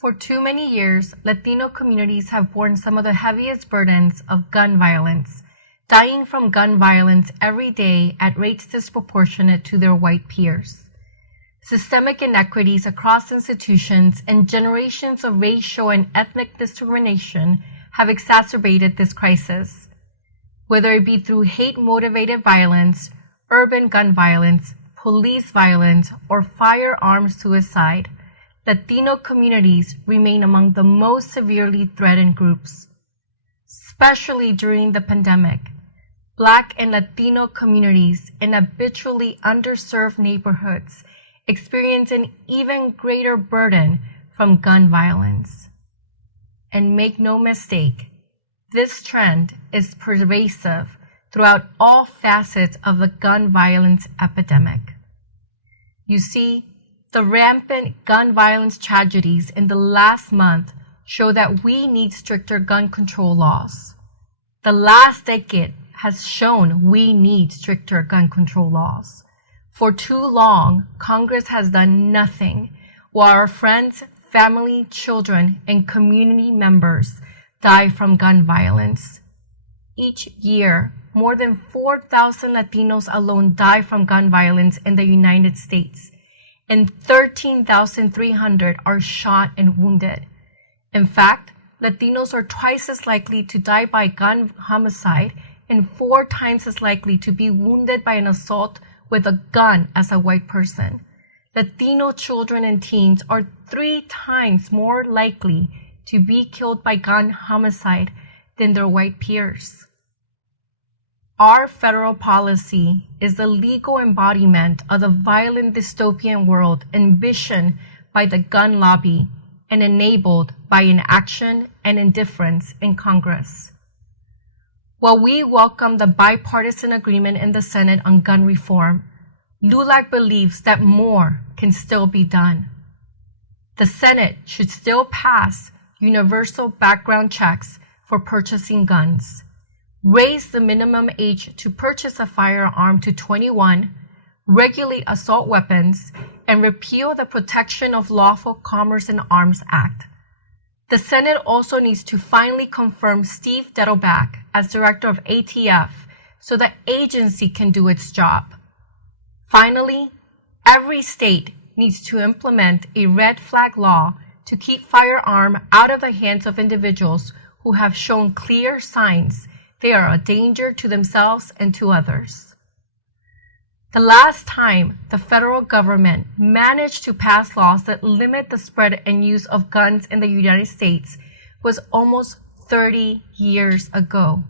For too many years, Latino communities have borne some of the heaviest burdens of gun violence, dying from gun violence every day at rates disproportionate to their white peers. Systemic inequities across institutions and generations of racial and ethnic discrimination have exacerbated this crisis. Whether it be through hate-motivated violence, urban gun violence, police violence, or firearms suicide, Latino communities remain among the most severely threatened groups. Especially during the pandemic, Black and Latino communities in habitually underserved neighborhoods experience an even greater burden from gun violence. And make no mistake, this trend is pervasive throughout all facets of the gun violence epidemic. You see, the rampant gun violence tragedies in the last month show that we need stricter gun control laws. The last decade has shown we need stricter gun control laws. For too long, Congress has done nothing, while our friends, family, children, and community members die from gun violence. Each year, more than 4,000 Latinos alone die from gun violence in the United States, and 13,300 are shot and wounded. In fact, Latinos are twice as likely to die by gun homicide and 4 times as likely to be wounded by an assault with a gun as a white person. Latino children and teens are 3 times more likely to be killed by gun homicide than their white peers. Our federal policy is the legal embodiment of the violent dystopian world envisioned by the gun lobby and enabled by inaction and indifference in Congress. While we welcome the bipartisan agreement in the Senate on gun reform, LULAC believes that more can still be done. The Senate should still pass universal background checks for purchasing guns, raise the minimum age to purchase a firearm to 21, regulate assault weapons, and repeal the Protection of Lawful Commerce in Arms Act. The Senate also needs to finally confirm Steve Dettelbach as director of ATF so the agency can do its job. Finally, every state needs to implement a red flag law to keep firearms out of the hands of individuals who have shown clear signs they are a danger to themselves and to others. The last time the federal government managed to pass laws that limit the spread and use of guns in the United States was almost 30 years ago.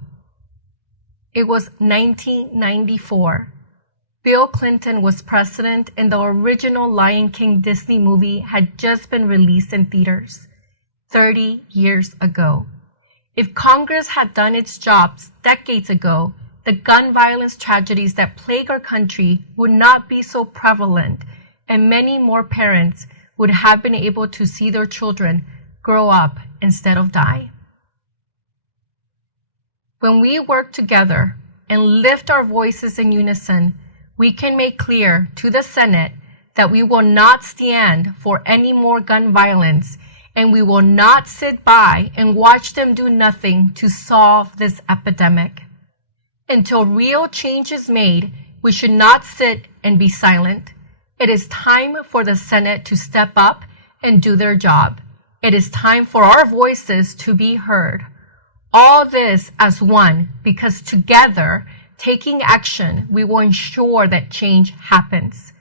It was 1994. Bill Clinton was president and the original Lion King Disney movie had just been released in theaters. 30 years ago. If Congress had done its jobs decades ago, the gun violence tragedies that plague our country would not be so prevalent, and many more parents would have been able to see their children grow up instead of die. When we work together and lift our voices in unison, we can make clear to the Senate that we will not stand for any more gun violence, and we will not sit by and watch them do nothing to solve this epidemic. Until real change is made, we should not sit and be silent. It is time for the Senate to step up and do their job. It is time for our voices to be heard. All this as one, because together, taking action, we will ensure that change happens.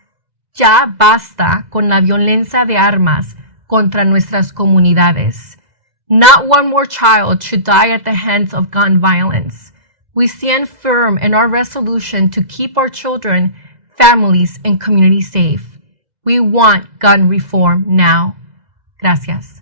Ya basta con la violencia de armas contra nuestras comunidades. Not one more child should die at the hands of gun violence. We stand firm in our resolution to keep our children, families, and communities safe. We want gun reform now. Gracias.